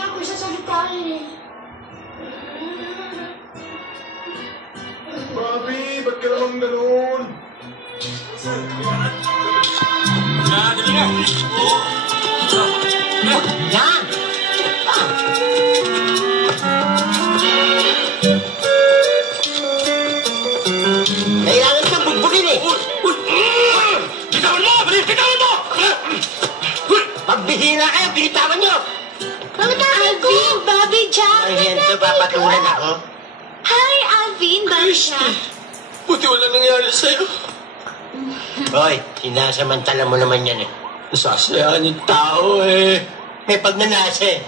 na ako sasalita eh. Bobby, ba't ka naman ganun? Dali nga! Yan! Kailangan ko bugbugin eh! Bitawan mo! Bitawan mo! Pagbihira kayo, binitawan nyo! Alvin, Bobby, Jack! Ay, hento, papatulan ako. Hi, Alvin, Bobby, Jack! Buti walang nangyari sa'yo. Hoy, sinasamantala mo naman yan eh. Nasasayaan yung tao eh. May pagnanasa eh.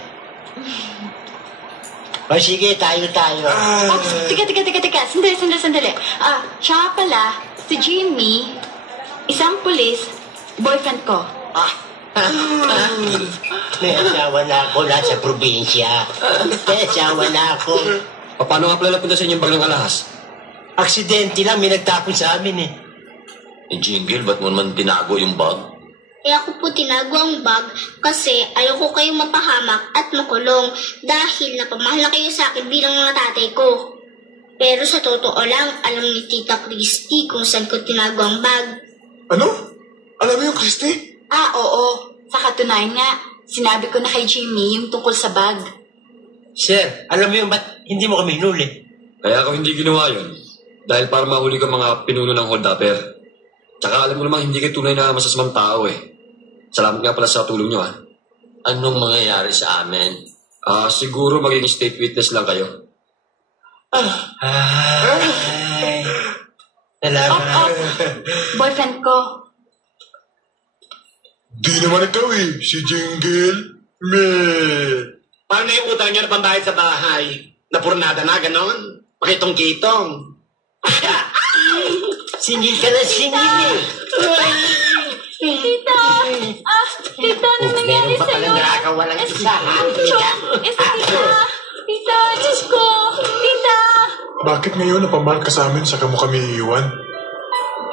O sige, tayo. Oh, teka. Sandali. Siya nga pala, si Jimmy, isang pulis, boyfriend ko. May asawa na ako, nasa probinsya. May asawa na ako. Paano nga pala napunta sa inyong bagang alahas? Aksidente lang, may nagtapon sa amin eh. Jingle, ba't mo naman tinago yung bag? Kaya ako po tinago ang bag kasi ayoko kayong mapahamak at makulong dahil napamahal na kayo sa akin bilang mga tatay ko. Pero sa totoo lang, alam ni Tita Christy kung saan ko tinago ang bag. Ano? Alam mo yung Christy? Oo. Sa katunayan nga, sinabi ko na kay Jimmy yung tungkol sa bag. Sir, alam mo yung ba't hindi mo kami hinuli? Kaya ako hindi ginawa yun. Dahil para mahuli ka mga pinuno ng hold-upper. Tsaka alam mo namang hindi kayo tunay na masasamang tao eh. Salamat nga pala sa tulong nyo ah. Anong mangyayari sa amin? Siguro magiging state witness lang kayo. Salamat. Boyfriend ko. Di naman ikaw eh, si Jingle. Paano na yung utang niyo na pambayad sa bahay? Napurnada na, ganon? Pakitong-kitong. Singil ka na singil eh. Tita! Anong nangyari Meron pa sa'yo? palang nakakawalang isa, ha? Tita, Diyos ko! Tita! Bakit ngayon napamahal ka sa amin saka mo kami iiwan?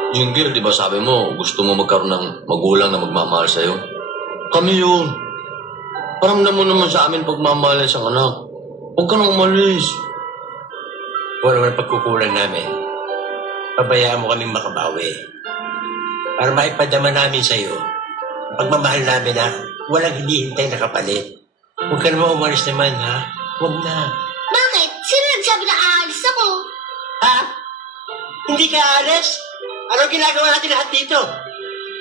Jingle, di ba sabi mo, gusto mo magkaroon ng magulang na magmamahal sa'yo? Kami yun. Paramdam mo naman sa amin pagmamahal sa anak. Huwag ka nang umalis. Wala naman pagkukulang namin. Pabayaan mo kaming makabawi. Para maipadama namin sa'yo ang pagmamahal namin na walang hinihintay na kapalit. Huwag ka naman umalis naman, ha? Huwag na. Bakit? Sino nagsabi na aalis ako? Ha? Hindi ka alis? Ano ginagawa natin lahat dito?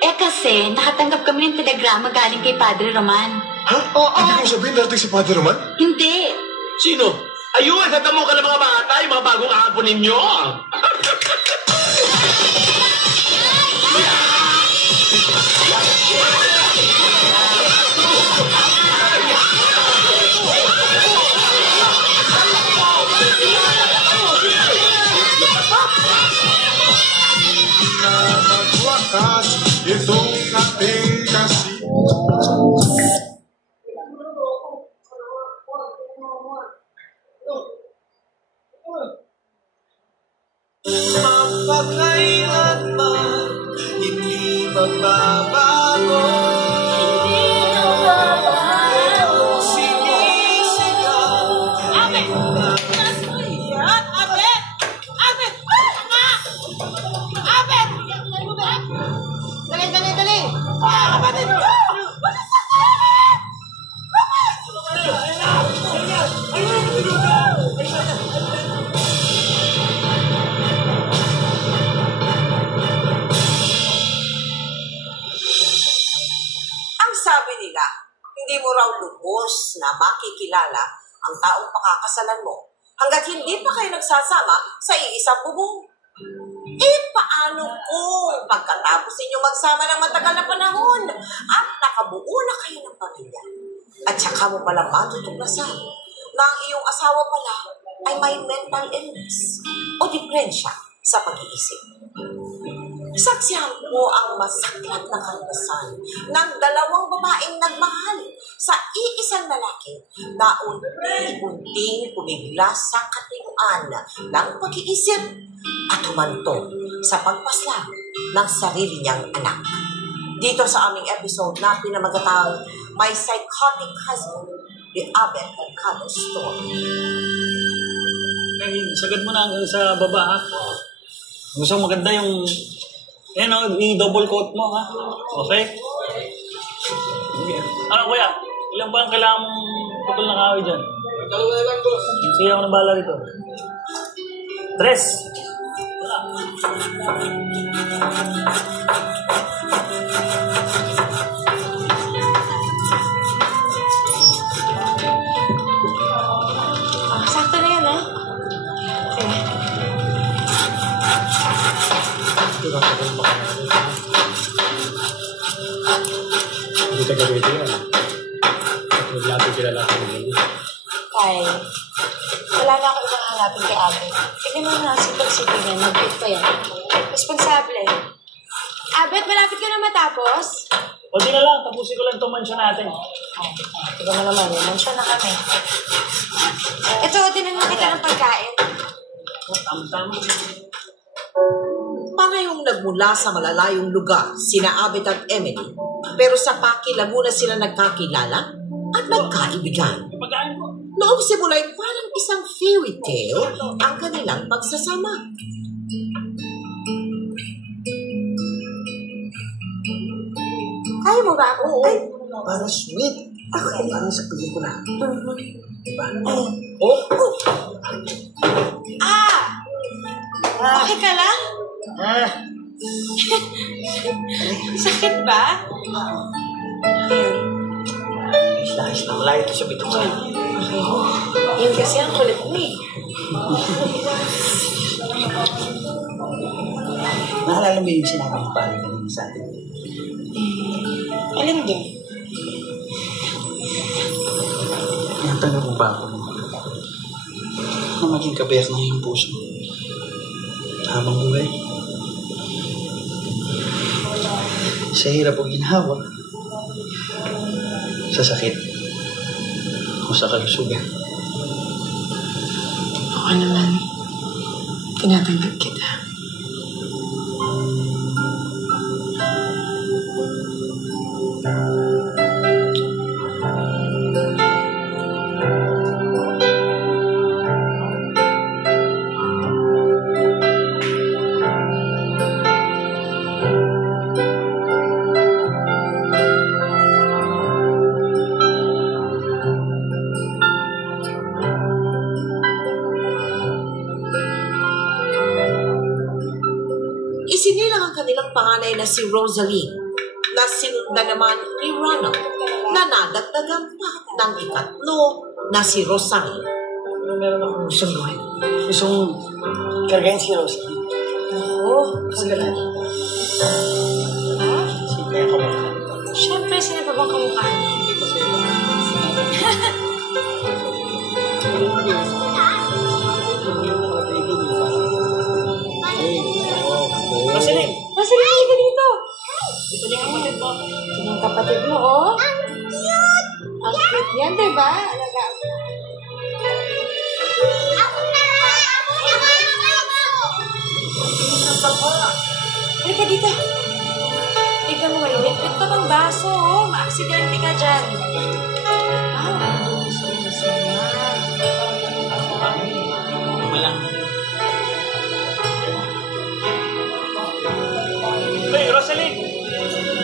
Kasi nakatanggap kami ng telegrama galing kay Padre Roman. Ha? Oo. Hindi mo sabihin darating si Padre Roman? Hindi. Sino? Ayun, natamo ka ng mga bata, yung mga bagong aapon ninyo. Magwakas, itong ating kasi. Mapakailanman, hindi magbabago. Sinisigaw. Ate! Yan, ate! Ate! Tama! Ate! Dali! Kapatid! Ang sabi nila, hindi mo raw lubos na makikilala ang taong pakakasalan mo hanggat hindi pa kayo nagsasama sa iisang bubong. Paano kung pagkatapos ninyo magsama ng matagal na panahon at nakabuo na kayo ng pamilya at saka mo pala matutuklasan na ang iyong asawa pala ay may mental illness o depresya sa pag-iisip. Saksihan po ang masaklat na karanasan ng dalawang babaeng nagmahal sa iisang lalaki na unti-unting pumigla sa katiguan ng pag-iisip at humantong sa pagpaslang ng sarili niyang anak. Dito sa aming episode na pinamagatang My Psychotic Husband, the Abet Mercado Store. Okay, sagad mo na hanggang sa baba, ha? Gusto mo maganda yung... Yan, i-double coat mo, ha? Okay? Ano, kuya? Ilan ba ang kailangan mong putol na kahoy dyan? Dalawa na lang, boss. Sige, ako na bahala dito. 3. Sakto na yan, ha? Okay. Hindi ka gawin yan. At huwag natin kilala ko ng hindi. Tay, wala na ako ibang hanapin kay Ate. Tignan mo na si Pagsipin yan, mag-bit pa yan. Responsable. Abet, malapit ka na matapos? O di na lang, tapusin ko lang itong mansyon natin. Tignan mo naman, may mansyon na kami. Ito, tinan kita ng pagkain. Tama-tama. Parehong nagmula sa malalayong lugar sina Abet at Emily, pero sa Paki, Laguna sila nagkakilala at nagkaibigan. Pagkain mo. Noong simula'y parang isang fairy tale ang kanilang pagsasama. Kaya mo ba ako? Ay, Para sweet. Parang sa pelikula. Okay ka lang? Sakit ba? Lahis na malayo ito sa bitukan. Yun kasi ang kulit mo eh. Naalala mo yung sinabi ng pari kanina sa atin? Alin din? Natanong mo ba ako na maging kabiyak ng iyong puso habang buhay? Sa hirap o ginhawa, sa sakit, o sa kalusugan. Oo naman. Tinatanggap kita. Isinilang ang kanilang panganay na si Rosalie, na sinundan naman ni Ronald, na nadagdagan pa ng ikatlo na si Rosalie. Pero meron akong gustong gawin. Gustong kargayin si Rosa. Oo. Sige na. Sige ka ba? Siyempre, sino pa bang kamukha niya? Rosalie! Rosalie, halika dito! Ito niya kapatid mo. Ito yung kapatid mo, oh. Ang cute! Ang cute niyan, diba? Alagaan mo. Halika dito. Tignan mo, malimit. Ito bang baso, oh. Ma-aksidente ka dyan. Ah, Wala. Hey, Rosalie!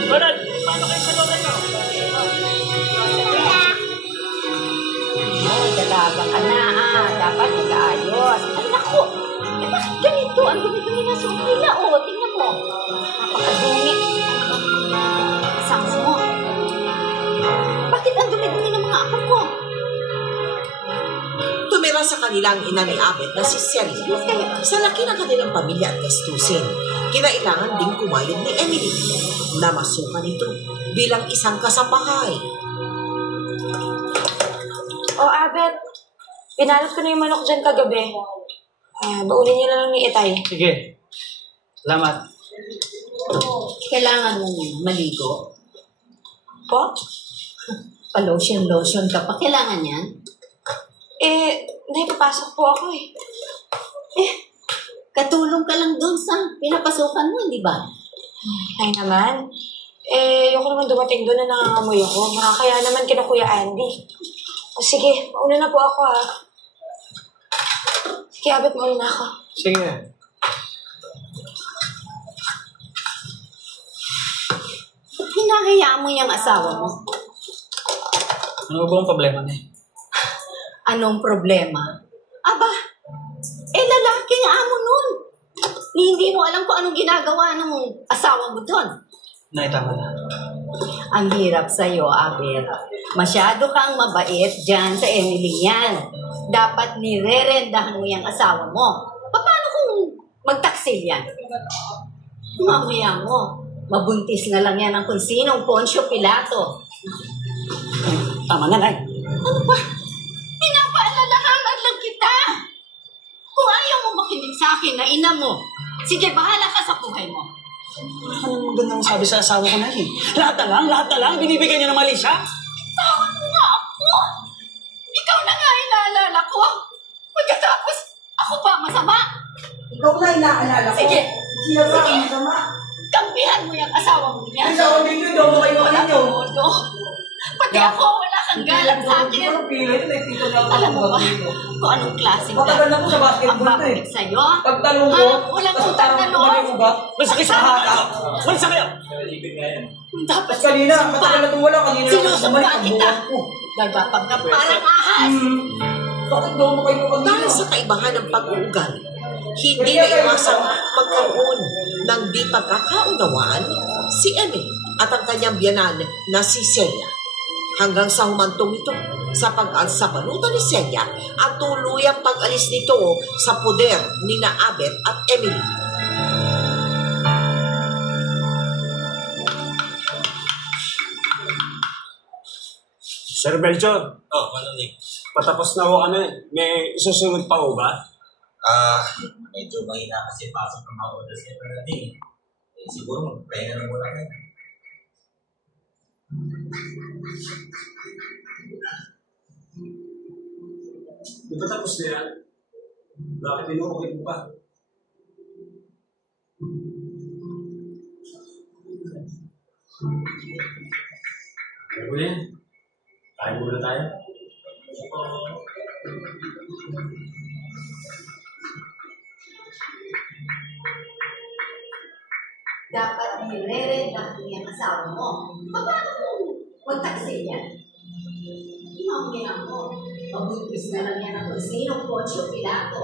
Ronald, paano kayo sa lola niyo? Oh, dalaga ka na Dapat mag-aayos. Ay, naku! Eh, bakit ganito? Ang dumi-dumi na suot nila. Oh, tingnan mo. Napakadumi. Sang mo. Bakit ang dumi-dumi ng mga apo ko? Tumira sa kanilang ina ni Abet na si Celine. Sa laki ng kanilang pamilya at gastusin, kinailangan ding kumayod ni Emily na masukan ito bilang isang kasambahay. Oh, Abet. Pinalot ko na yung manok dyan kagabi. Baunin niyo na lang ni Itay. Sige. Salamat. Kailangan mong maligo. Po? Pa-lotion ka pa. Kailangan yan. Naipapasok po ako eh. Katulong ka lang doon sa pinapasukan mo, di ba? Ay naman. Ayoko naman dumating doon na nangangamoy ako. Kaya naman kina Kuya Andy. Sige, mauna na po ako ha. Sige, Abet, mauna na ako. Sige. Hinahayaan mo yung asawa mo. Ano ba ang problema niya? Anong problema? Aba, lalaki nga mo nun. Hindi mo alam kung anong ginagawa ng asawa mo doon. Nay, tama na. Ang hirap sa'yo, Abel. Masyado kang mabait dyan sa Emily yan. Dapat nirerendahan mo yung asawa mo. Paano kung magtaksil yan? Mamaya mo, mabuntis na lang yan ang kung sinong Poncio Pilato. Tama na, Nay. Ano ba? Pinapaalalahanan lang kita. Kung ayaw mo makinig sa akin na ina mo, sige, bahala ka sa buhay mo. Ano magandang sabi sa asawa ko, Nay? Lahat na lang, binibigyan niyo ng mali siya? Tawag mo nga ako. Ikaw na nga inaalala ko. Pagkatapos, ako pa masama. Ikaw na inaalala ko. Sige. Siya ba ang masama? Kampihan mo yung asawa mo niya. Ay, sa amin yun, daw mo kayo Wala ninyo. kang modo. Pati ako, wala kang galang sa akin. Alam mo ba kung anong klaseng Matagal na po sa ang basketball to eh. babalik sa'yo? Pagtalong ko, Walang utang na loob. mo ba? Masakit sa hata! Malisa kayo! Dapat Kanina, matagal na itong wala. Kanina lang sinusumpa kita. ko. Nagpapag ka parang ahas. Bakit daw mo kayo kanina? Dahil sa kaibahan ng pag-uugali, hindi na iwasang magkaroon ng di pagkakaunawaan si Emily at ang kanyang biyanan na si Celia. Hanggang sa humantong ito sa pag-alsa balutan ni Celia at tuluyang pag-alis nito sa poder ni na Abet at Emily. Sir Belchor. Ano ni? Patapos na ho kami. May susunod pa ho ba? Medyo mahina kasi pasok ng mga orders niya pero natin siguro mag-play na lang muna kayo. Di ba tapos na yan? Bakit inuukit mo pa? Ano mo yan? Kain muna tayo. Dapat nire-rendahan mo yung asawa mo. Paano kung magtaksil yan? Mamaya mo, mabuntis na lang yan ang kung sinong Poncio Pilato.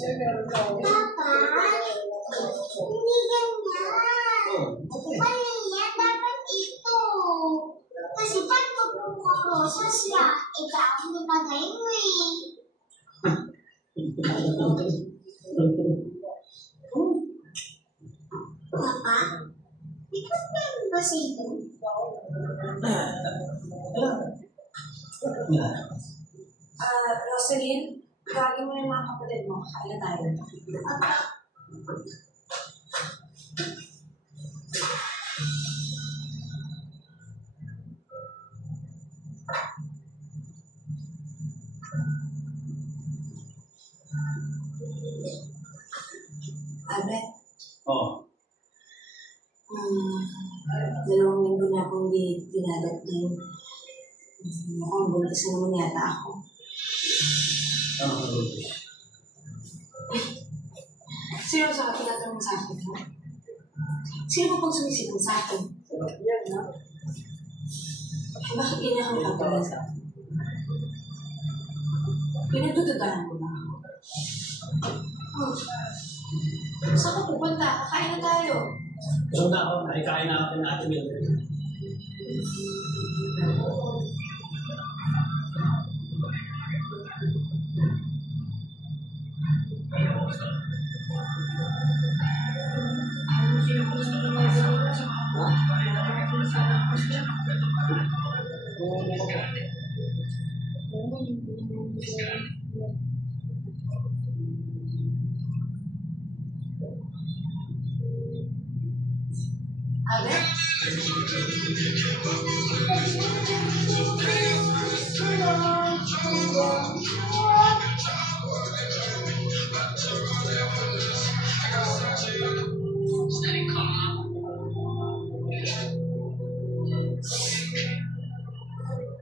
Papa, hindi ganyan. Mali yan, dapat ito. Kasi pag magpupurosa siya, ikaw ang nilagay mo eh. Papa, ikaw ba yung basido? Rosaline, tawagin mo na yung mga kapatid mo. Kain na tayo. Abet, Oo. 2 linggo na akong dinadating. Mukhang buntis na naman yata ako. Sino sa kapitatanong sa akin, ha? Sino ba pang sumisipon sa akin? Bakit ganyan kang kapatid sa akin? Pinagdududahan mo na ako. Saan ka pupunta? Kakain na tayo. Gusto na ako. Nakikain na ako natin yun. Albert?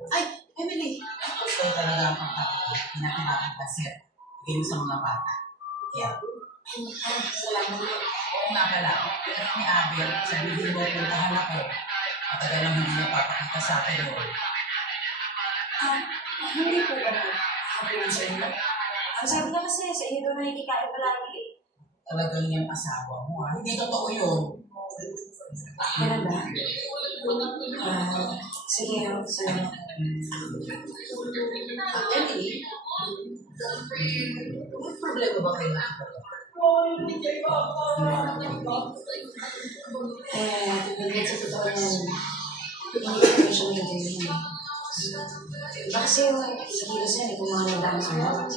Ay, Emily! Ito talaga ang pinakinakin kasi game sa mga bata. Kaya, salamat. Oo nga pala, pero ni Abel, sabihin mo puntahan ako. Matagal lang hindi napapakita sa akin yun. Hindi po ba happy sa inyo? Ang sabi na kasi, sa inyo daw nakikikain palagi. Talagang yung asawa mo Hindi totoo yun. Ganun ba? Sige, salamat. Emily, may problema ba kayo na? Tignan sa totoo yan. Hindi ko siya nagagawin. Iba kasi yung ikikilos yan, kung mga nagdaan sa mga.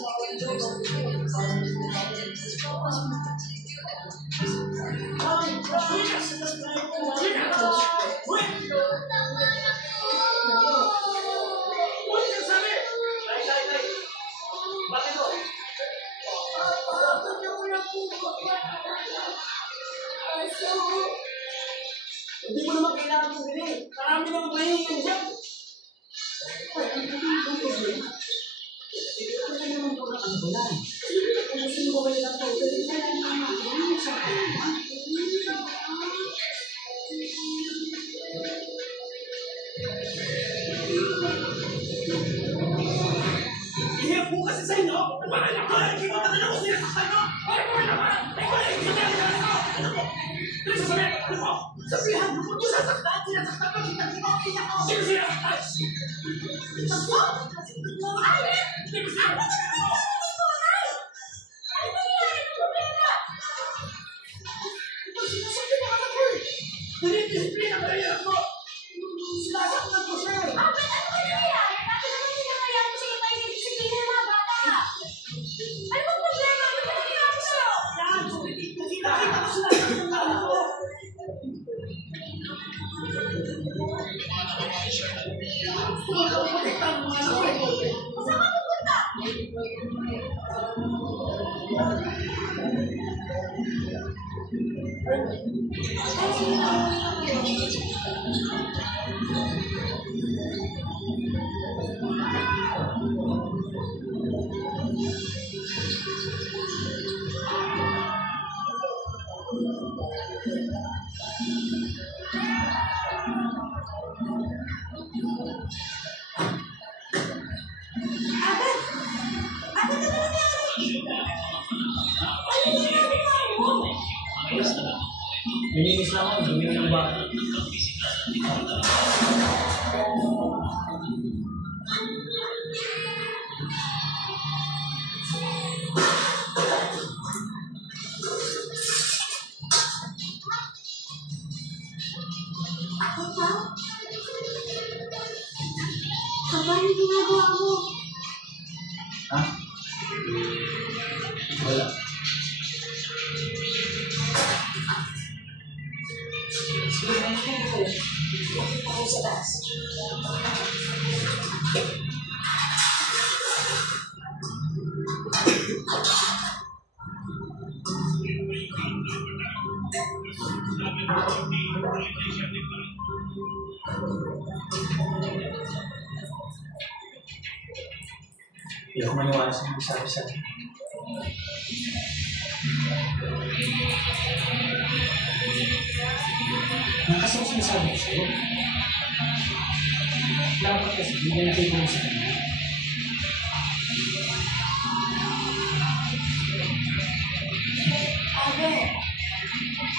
Hindi mo naman kailangan bumili. Marami naman mahihin dyan. Ihip po kasi sa inyo. Hindi ko talaga ako sinasaktan nyo. Ay, mo naman. Sabihan mo, kung sasaktan, sinasaktan ko, kita ko. Sino sinasaktan? Dinidisiplina ko yung anak mo. Sinasaktan ko siya. Ano ba nangyayari? Bakit naman sinangyayari sa iba yung disiplina ng mga bata? Ano bang problema? Ano ba nangyayari sa'yo? Yan, sumitik na sila. Kita ko sinasaktan ng anak ko. Nilinis lang ako, dumi ng bata. Papa, ano ginagawa mo? Ha? Wala. Sige, ano ka na kayo? Bakit ako sa taas? Hindi ako maniwala sa mga sabi sa akin. Kasi ang sinasabi ko sa'yo. Dapat kasi bigyan natin yung sa kanya. Abe,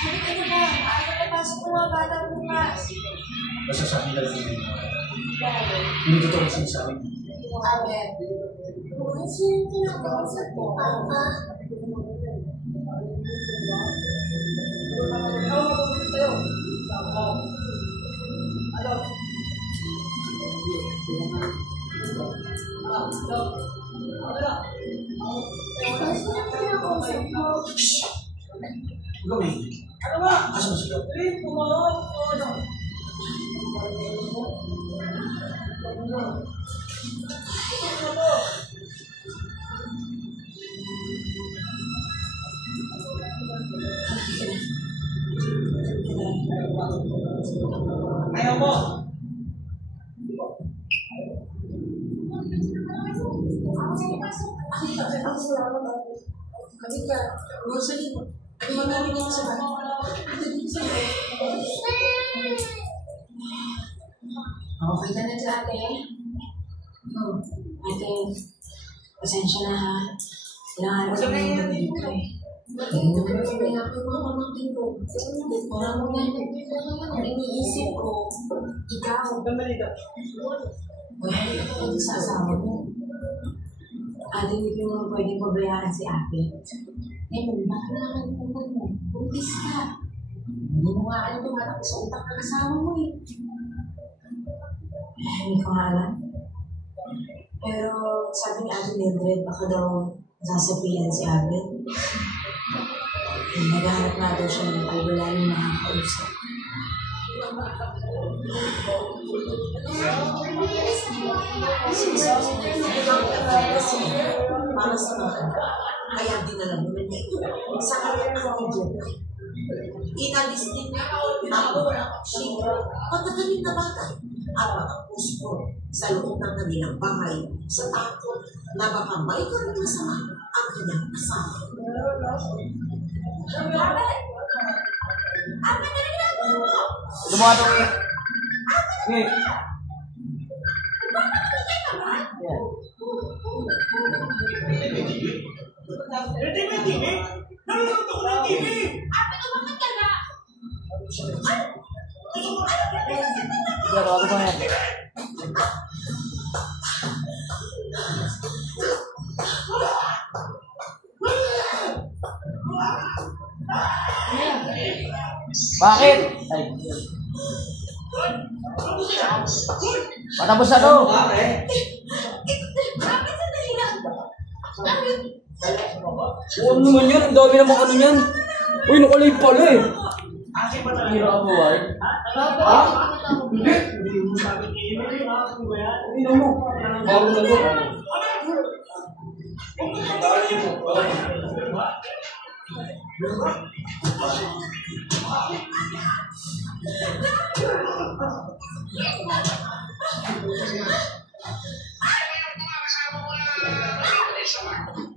ano ka na ba? Aga pa pasok ng mga bata bukas. Basta sabi na lang yun. Bago. Hindi totoo ang sinasabi mo. Abe, bukas yung tinakausap ko, Papa. Shhh! Huwag may. Ano ba? Asa mo sila? Ayaw mo! Okay ka na dyan, ate. Ate, pasensya na ha. Kailangan ko na yung dito eh. Parang mo yan. Ang iniisip ko, ikaw. Bumalik ka pa sa asawa mo. Ate, hindi ko naman pwede pabayaan si ate. Ngayon, bakit naman pupunta mo? Buntis ka. Hindi mo nga alam kung anak sa utak ng asawa mo eh. Hindi ko nga alam. Pero sabi ni Ate Mildred, baka daw sasabihan si Abel. Naghahanap nga daw siya ng wala yung makakausap. Para sa mga kaya dinala naman niya ito sa kanyang kapatid. Inalis din ako, siya, pagkagaling na bata at matapos ko sa loob ng kanilang bahay sa takot na baka may karang masama ang kanyang kasama. Lumato eh. Okay. Bakit? Ay. Patapos na to. Oo naman yun, ang dami naman ano yan. Uy, nakulay pala eh. Hiro ako, Ward. Ha? Hindi. Hindi mo. Bago na to.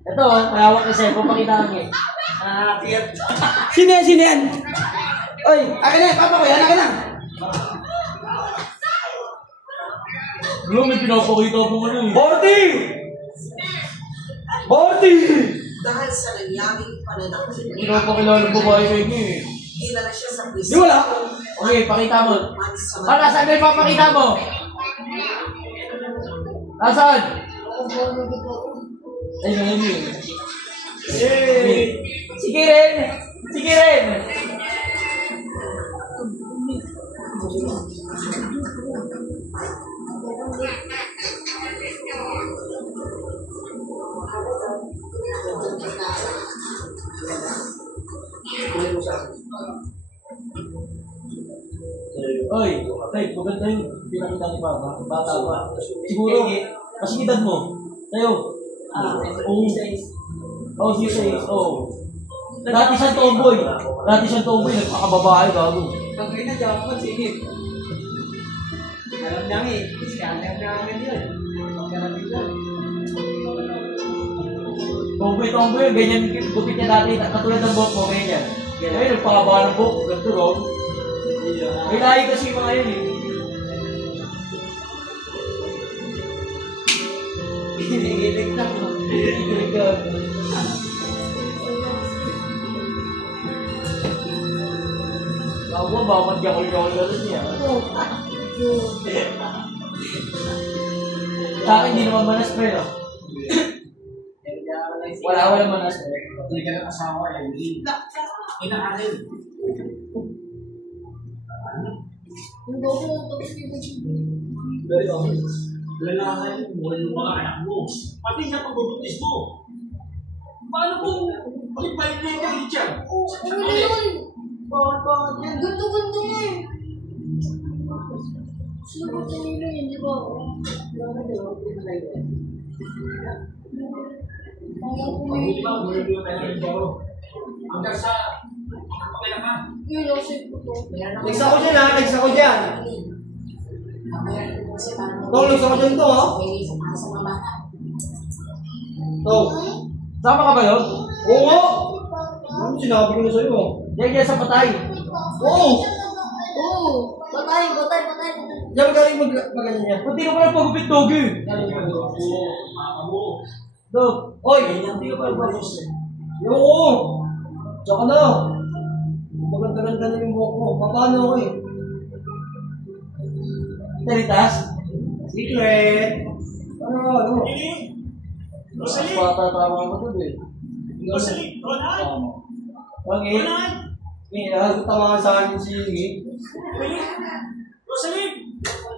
Ito, mayawak kasi. Pupakita kami. Sino yan? Sino yan? Oy, akin na. Papa ko yan. Akin na. Bro, may pinapakita po ko na eh. Borty! Borty! Dahil sa nangyaring pananakit, Pinapakilala ng babae kayo niyo eh. dinala siya sa Di prison. wala. Okay, pakita mo. Para saan may papakita mo? Nasaan? Ayun, ayun. Sige rin! Sige rin! Oy, maganda yung pinakita ni Papa. Bata pa. Siguro, kasi edad mo. Tayo. Oh, 6'6". Oh. Dati siyang tomboy. Nagpakababae, gago. Pagkaya na, diyan ako magsingit. Alam niya nga eh. Scanner namin yun. Pagkarating lang. Tomboy, ganyan gupit niya dati. Katulad ng buhok mo, ganyan. Ngayon, nagpakababa ng buhok. Ganito, Ron. May lahi kasi yung mga yun eh. Hinihilig na mo. Hinihilig ka. Ako, bakit gakol-gakol na rin niya? Sa akin, hindi naman manas pero. Wala manas pero. Hindi ka ng asawa yan. Inaarin. Very obvious. Lalaki mo yung mga anak mo. Pati niya pagbubuntis mo. Paano kung pagpalit mo yung dyan? Ano yun? Bakit yan? Ganto-ganto nga eh. Sino ba ito nila yun, di ba? Hanggang sa... Okay na ka? Yun, kasi po to. Next ako dyan ha, next ako dyan. Tol, next ako dyan to ha. Tol, sama ka ba yun? Oo! Ano sinabi ko na sa'yo? Yan sa patay. Oo! Oo! Patay. Diyan magaling magaling niya. Kunti ka pala pagupit, Dogi. Dog, oy! Hindi ka pala pagupit. Oo! Diyan ka na. Maganda-ganda na yung buhok mo. Paano ako eh? Taritas? Secret! Ano? Rosalie! Patatama ko doon eh. Rosalie! Roland! Bakit? Roland! Tama sa akin si Yugi. Rosalie!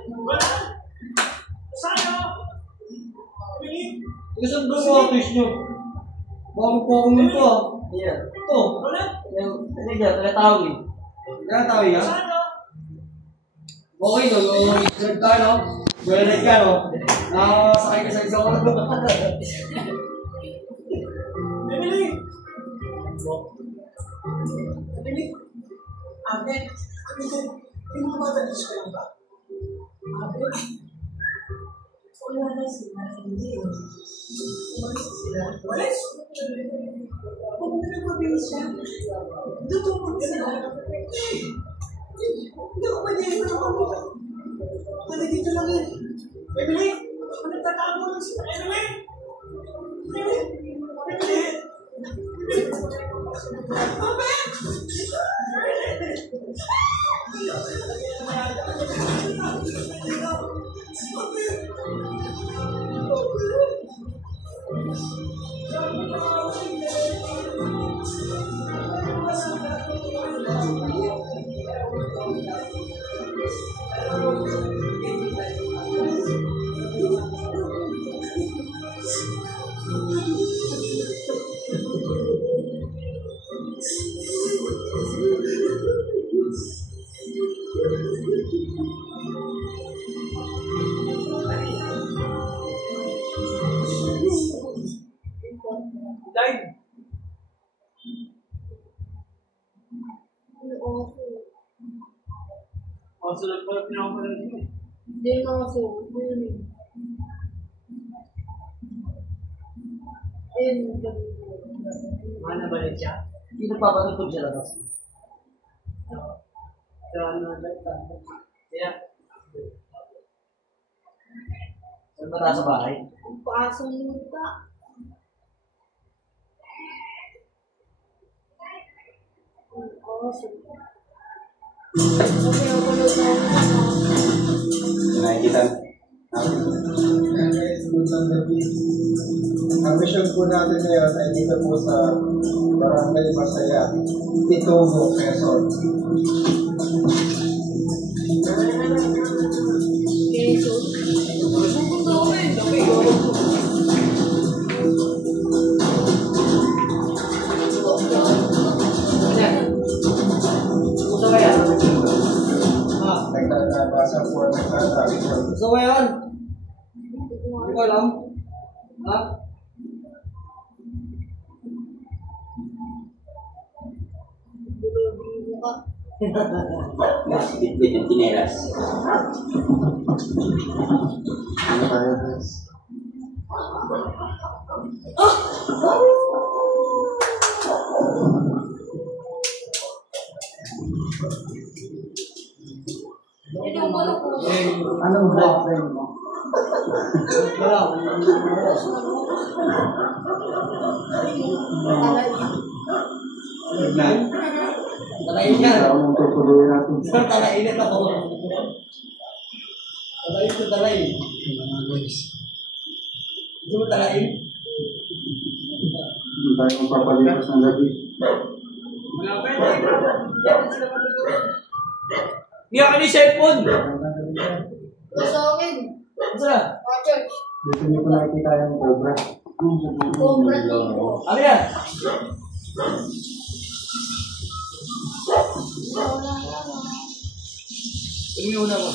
Roland! Rosario! Gusto doon mo ang fish nyo. Bago po ako nito ah. Ayan. Ito. Ano dyan? Tagatawin. Tagatawin ha? Okay no. Nag ka no? Buelet ka no? Nakasakay ka sa isang oras. Emily! Abel, yung mga bata dito ka lang ba? Abel, wala na sila, hindi. Umalis sila. Umalis? Kung nagpabilis siya, tutupag sila. Hindi ako pwede yung mga Pwede dito lang yun. Emily! Ano nagtatago lang sila? Emily! Emily! Sunod pa lang pinakapalan niyo. Hindi mga so. Ayun. Mana ba rin siya? Hindi nagpapatutog siya labas. Kaya, Saan ba tayo sa bahay? Ang pasang luta. Ang pasang. Okay, ako lang Nakikita. Ang mission po natin ngayon ay dito po sa Barangay Masaya, Itubo, Quezon. Nagtatasa po ang nagtatasa. Gusto mo yan? Hindi ko alam. Ha? Bitbit yung tineras. Ano tayo, guys? Anong black friend mo? Talain yan. Anong tutuloy natin? Talain ito ako. Talain ko talain. Gusto mo talain? Hindi tayo magpapalipas ng gabi. Iyak ka ni cellphone! Sa akin. Saan? Church. Dito niyo po nakikita yung cobra. Cobra dito. Ano yan? Tingin na mo.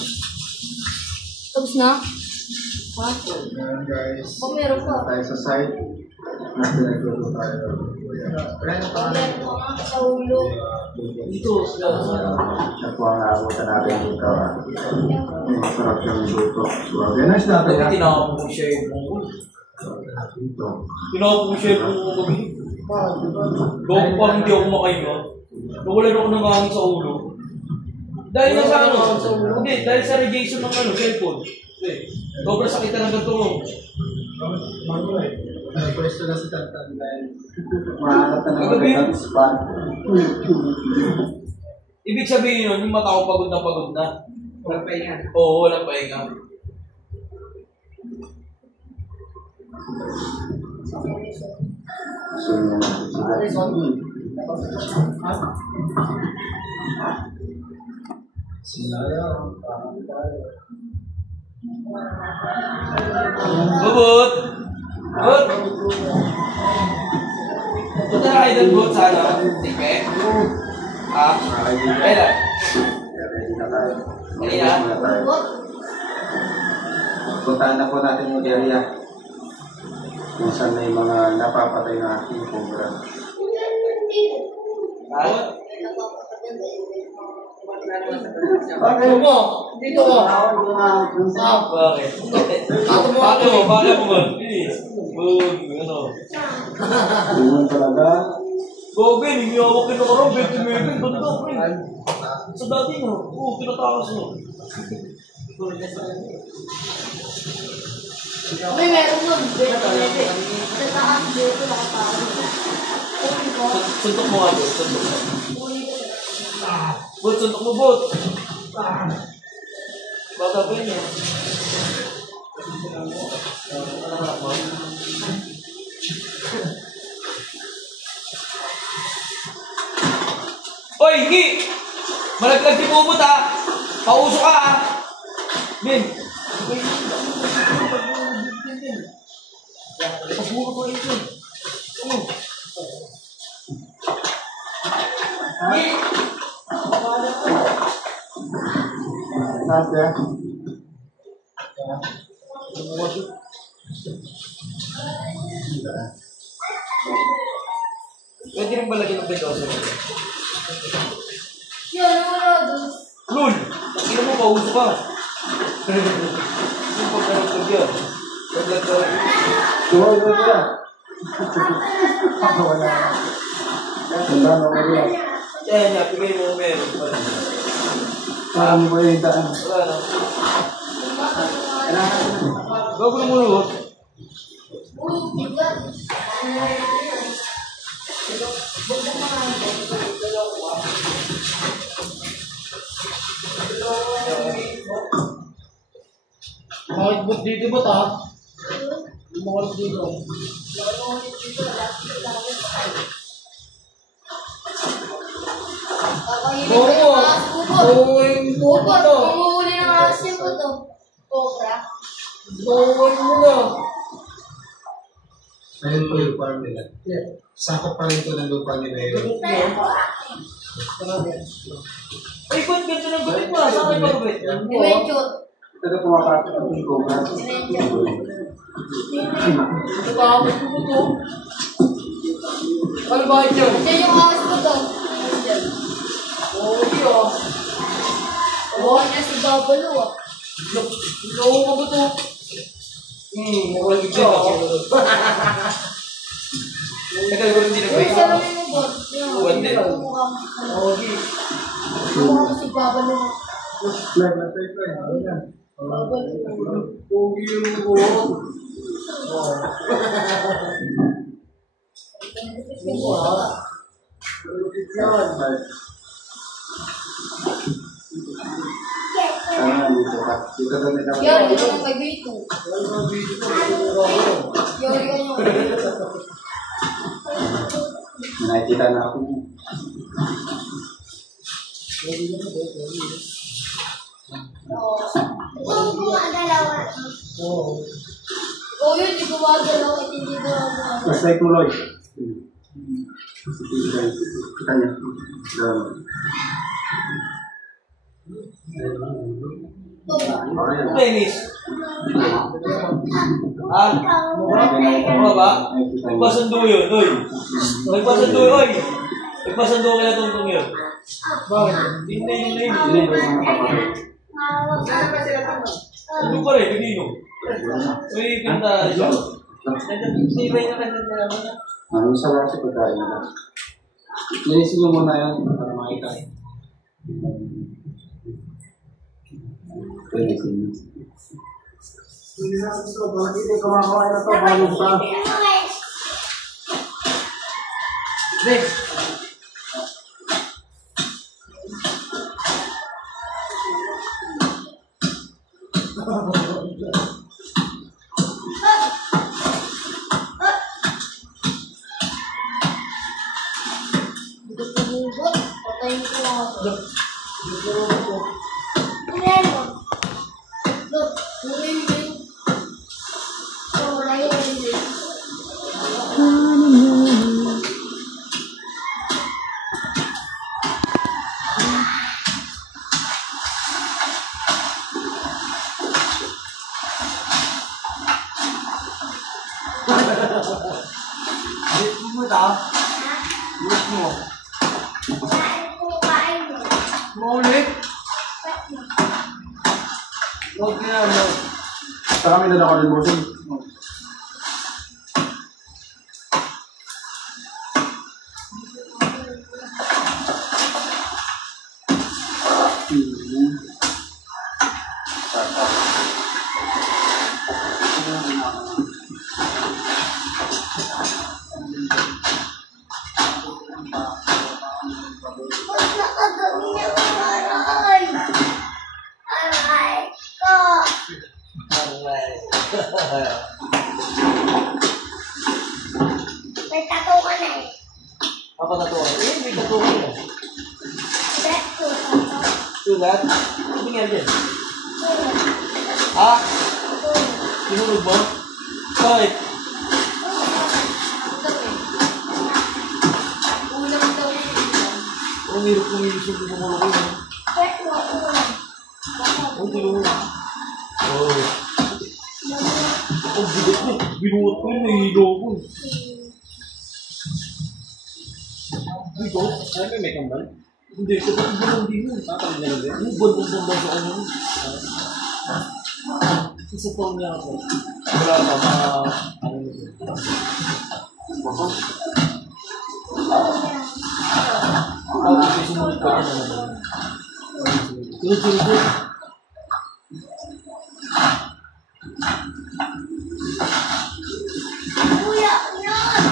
Tapos na? Ha? Ayan guys. Oh, meron pa. Tayo sa site. Nasa nagluto tayo. Meron pa nga sa ulo. Dito. Siya po ang naabutan natin dito. Masarap siyang luto. So, organize natin. Bakit tinawag mo siya yung mungkol? Tinawag mo siya yung mungkol kami. Bago parang hindi ako makahinga. Nawalan ako ng hangin sa ulo. Dahil na sa ano? Hindi, dahil sa radiation ng ano, cellphone. Sobrang sakit na ng ganito mo. Pwesto na si Tantan dahil mahanap na ng spot. Ibig sabihin yun, yung mata ko pagod na. Walang pahinga. Oo, walang pahinga. So, sila yun. Bubut! Bubut! Punta na kayo doon, Bubut, sa ano? Sige. Kailan? Kanina? Puntahan na po natin yung area kung saan may mga napapatay na aking cobra. Bakit mo? Dito ko. Bakit? Bakit mo? Bilis. Ano? Ganyan talaga. Gogin, hindi ako kinakarang 20 million. Banda, pre. Sa dati mo. Oo, pinatakas mo. May meron nun. Sa taas dito nakatakas. Suntok mo nga, Bot. Suntok mo. Bot, suntok mo, Bot. Bata pa yun eh. Anak mo. Hoy, Gi! Malaglag si Bubot ha! Pauso ka ha! Min! Pagbuka ko ito. Ano? Gi! Nasya? Pwede rin balagin ng pedoso. Yan, wala doon. Lul! Bakit mo pauso ka? Yung pagkalaglag yan. Pagkalaglag. Tuwag mo ka. Wala. Wala na wala. Kaya niya, pigay mo meron. Parang mo yung daan. Wala na. Bago na muna ba? Makikibot dito ba ta? Makikibot dito. Umuhuli ng asin ko to. Cobra. Ayun po yung farm nila. Sakop pa rin ito ng lupa nila yun. Ay, ba't ganito ng gawin mo? Saan kayo mag-gawin? Medyo. Ito na pumapasok ang tingko ka. Natakot ko to. Ano ba ito? Diyan yung asin ko to. Oo, yun. Huwag niya si Babalo ah. Loko ka ba to? Mukhang igyan ako. Tagal ko rin din Uy, nag-wait. salamin mo ba? Buwan din. Okay. Mukha ko si Babalo. Flag na tayo pa yun. Pogi yung buhok. Dito ka. Dito ka nila. Yan, dito yung may bito. Yan, yan. Nakikita na ako. Oo, yun, di gumagalaw at hindi gumagalaw. Mas like tuloy. Kita niya. Dennis. Ba? Nagpasundo yun, oy. Nagpasundo yun, oy. Nagpasundo kaya tungtong yun. Bakit? Hindi yun. Ano pa rin, hindi yun. May kanta siya. Sibay na kanta na naman na. Maraming salamat sa pagkain nila. Linisin nyo muna yan para makita. Linisin nyo. Hindi kumakawa na ito. Balong pa. Next. Sa kami na nakalimutin. May tattoo ka na eh. Apa tattoo? Eh, may tattoo ka na. Sulat? Ano nga dyan? Ha? Sinulog mo? Bakit? Ang hirap kong ilisog yung mga ko yun. Ang tinulog. Oh. Ang bigot mo. Binuot ko yun. Nahihilo ko. Dito? Ay, may kambal? Hindi. Kapag gano'n din yun. Tatawin niya lang din. Ang buwan-buwan daw sa kanya. Isa taon niya ako. Wala ka mga... Ano nito? Bako? Tapos may sumunod pa ka na naman. Sunod-sunod. Kuya, yan!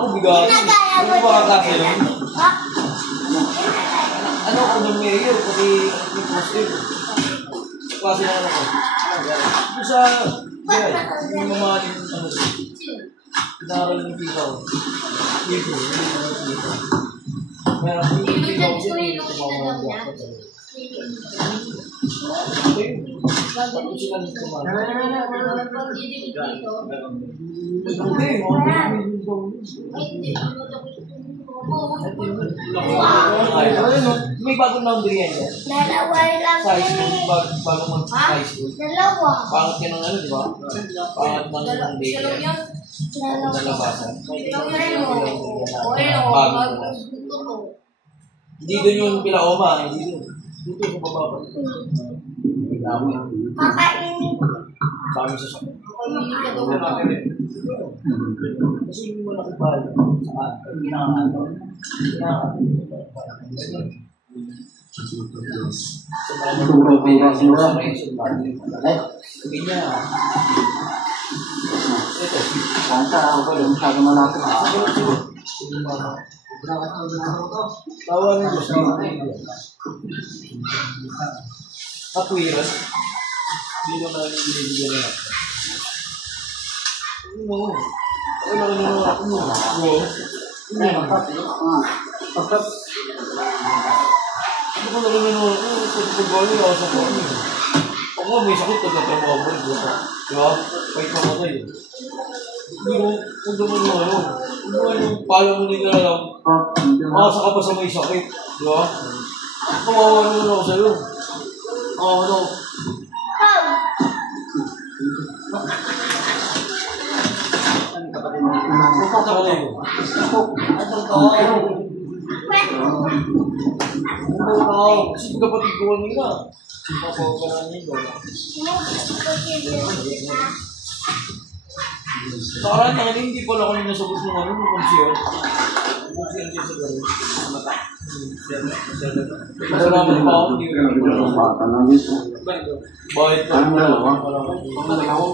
Ako bigat. Ano ba kasi yun? Ano ako ng mayor? Pati may posted. Klase na ako. Ito sa... Yung mga ano. Pinaral ng tita ko. Dito. Meron ko yung tita ko siya. Tumawag ako sa tayo. Tapos sila nito man. May bagong laundry yan. Dalawa lang Size yan eh. bagong mag-size ko. Dalawa. Pangat ka ng ano, di ba? Pangat ng Dalawa yan. Nalabasan. Dalawa. Hindi doon yung pila Oma, hindi doon. Dito yung bababa. Kakainin. Kami sa sakit. Kasi hindi mo nakipal. Saka, pinangahan. Sabi niya, ito. Santa, ako ba yung masyado malapit. Tawa ng Diyos. Katwiran. Hindi naman binibigyan na. Ano mo? Ano ako mo? Bro? Pagkat. Ano ko lang nanonood ko? Pagkakali ako sa kami. Ako may sakit pagkatrabaho mo. Diba? Kahit mamatay. Hindi mo, kung naman mo ano. Kung naman yung pala mo nila lang. Makasa ka pa sa may sakit. Diba? Kawawa naman ako sa'yo. Ano? Kasi kapatid ko nila. Nakaraan na hindi pala ako nasagot ng ano, ng konsyon. Konsyon din sa gawin. Mata. Masalamat pa ako, hindi ko bakit ka?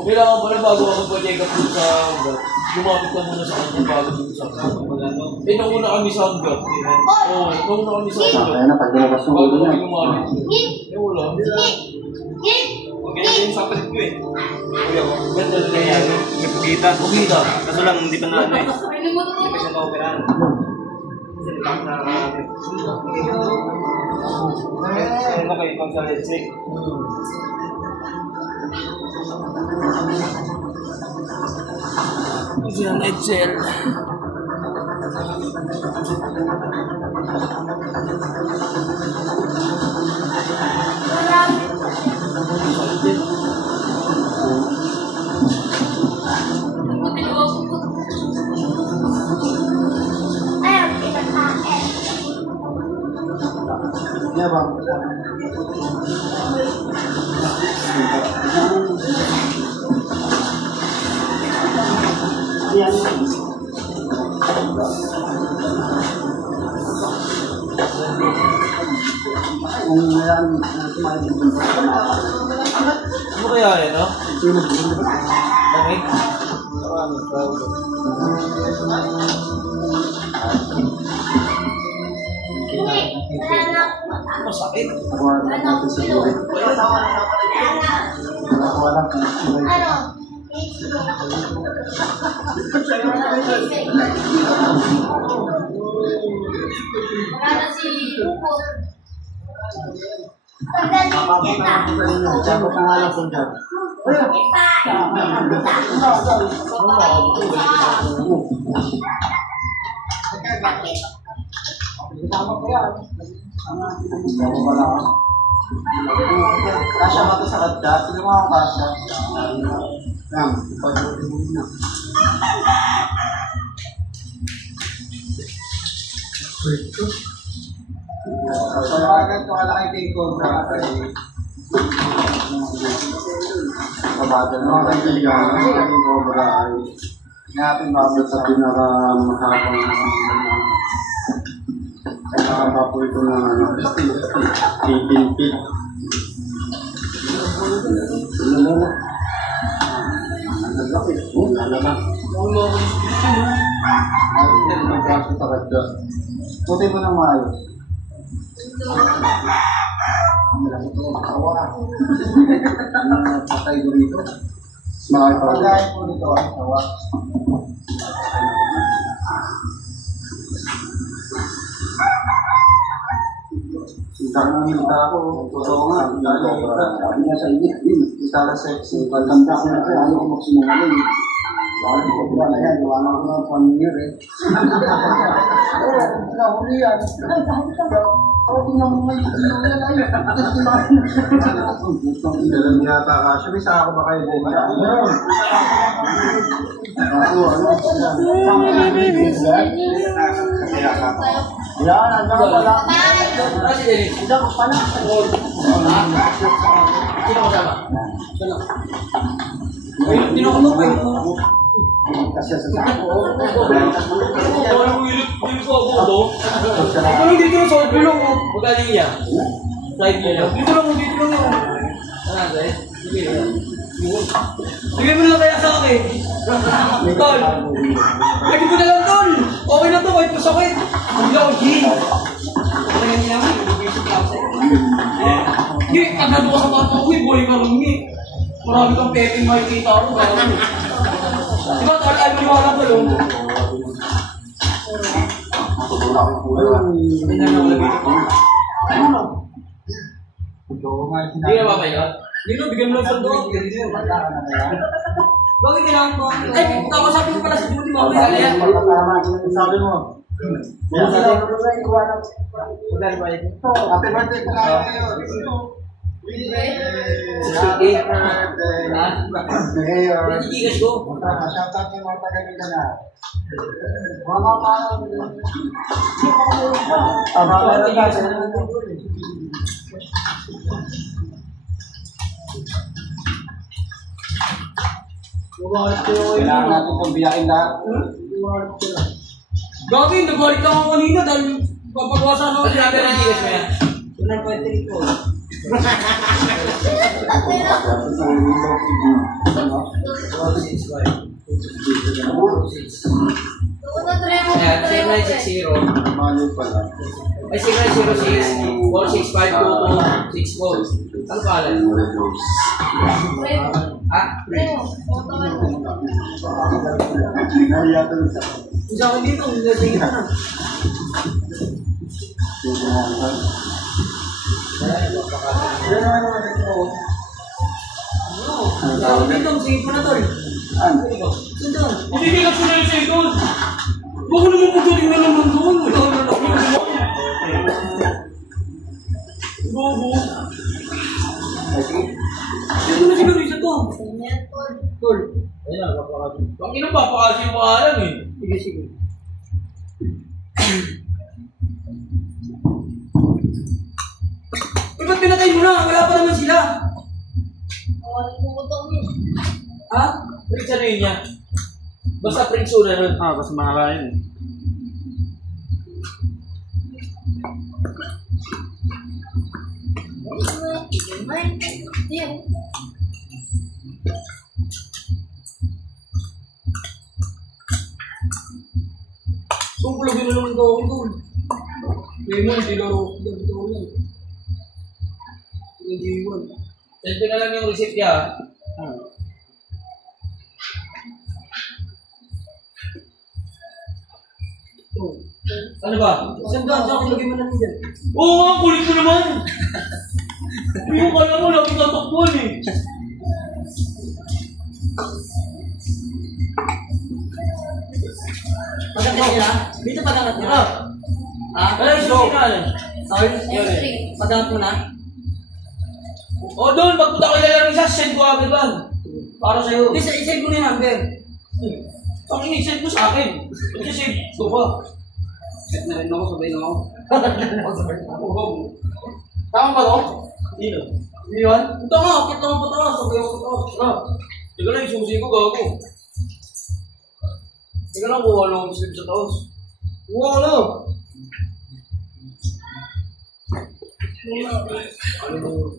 Kailangan pala bago ako pa-check up sa hanggat. Lumapit ka muna sa kanya bago dito sa hanggat. Nauna kami sa hanggat. Oo, nauna kami sa hanggat. Bago kami lumapit. Wala. Ganyan yung sa kapatid ko eh. Kuya ko. Ganda na yan. May pugita. Pugita. Kaso lang, hindi pa na ano eh. Hindi pa siya maoperahan. Kasi lang na ano kayo pang sa electric. Ito yung Excel. Ya, Bang. Ano kaya yan, no? Okay. Masakit. Kasya ba ito sa kadya? Sino mga kasya? Yan, pag-ulit mo na. So, agad ko kala kay Cobra ay kabagal mo kay Cobra ay natin babot sa pinakamahabang kailangan pa po ito ng 18 feet. Puti mo ng maayos. Malaki ito. Kawa. Patay ko dito. Pagkain po dito ang kawa. Sinta ako. Totoo nga. Sabi niya sa inyo. Isara sexy. Pagkanda ko na siya. Ayaw ko magsinungaling. Bakit ko ba na yan? Iwanan ko ng 1 year eh. Oo, nakuli yan. Oo, tingnan mo may ilo yan ay. Dalam yata ka. Sabi sa ako ba kayo buka? Ako, ano? Yan, nandiyan ka pala. Nandiyan ka pala. Sino ko sama? Sino? Sino ko mo? Kasi sa sako. Walang wilip ko ako. Walang dito na sa bilong mo. Magaling niya. Slide niya. Dito lang. Ano guys? Sige mo lang kaya sa akin. Tol. Pwede ko na lang tol. Okay na to kahit masakit. Hindi ako G. Okay na niya. Hindi Hindi, pag nandun ka sa patuwi, buhay ka rin eh. Marami kang pepeng makikita ako. Diba, tala ay maniwala ka lang. Hindi na ba kayo? Hindi na, bigyan mo lang sa doon. Bakit kailangan mo? Ay, kapasabi mo pala sa buti mo. Sabi mo. Happy birthday ko lang ngayon. Shoutout yung mga taga-Minda na. Kailangan natin itong biyakin lahat. Gagi, nag-worry lang ako kanina dahil papagawasan ako. Sinabi na Gcash mo yan? 1.3 ko. Ayan, 0960. Ay, 0906 465 Ano pala? Isa ko dito, sige na. Dito, sige po na tol. Hindi ka sunay sa ito. Huwag ko naman pagdating na naman doon. Bobo. Dito na siguro isa to. Tol. Ayan, papakasyo. Bang ina papakasyo yung pangalan eh. Sige, sige. Ba't pinatay mo na? Wala pa naman sila. Ha? Prince ano yun yan? Basta Prince una nun. Basta mahaba yun. Sumpulogin mo naman ito ako ito. Lemon, hindi laro. Ito ko yan. Hindi yun. Send ko na lang yung receipt niya. Ano ba? Saan ba? Saan lagay mo namin dyan? Oo nga, kulit mo naman! Hindi ko kala mo, lagi tatakbuhan eh. Pagkakas nila? Dito pagkakas nila? Ha? Wala yung susunod. Sorry? Pagkakas mo na? O doon, magpunta ko ilalaro isa, send ko agad lang. Para sa'yo. Isend ko na yung number. Pag in-send mo sa akin, i-send ko pa. Set na rin ako, sabay na ako. Tama ba ito? Hindi na. Hindi yan? Punta nga, akit naman punta nga, sabay ako punta. Teka lang, isusi ko, gago. Teka lang, kuha lang ang slip sa taos. Kuha lang. Ano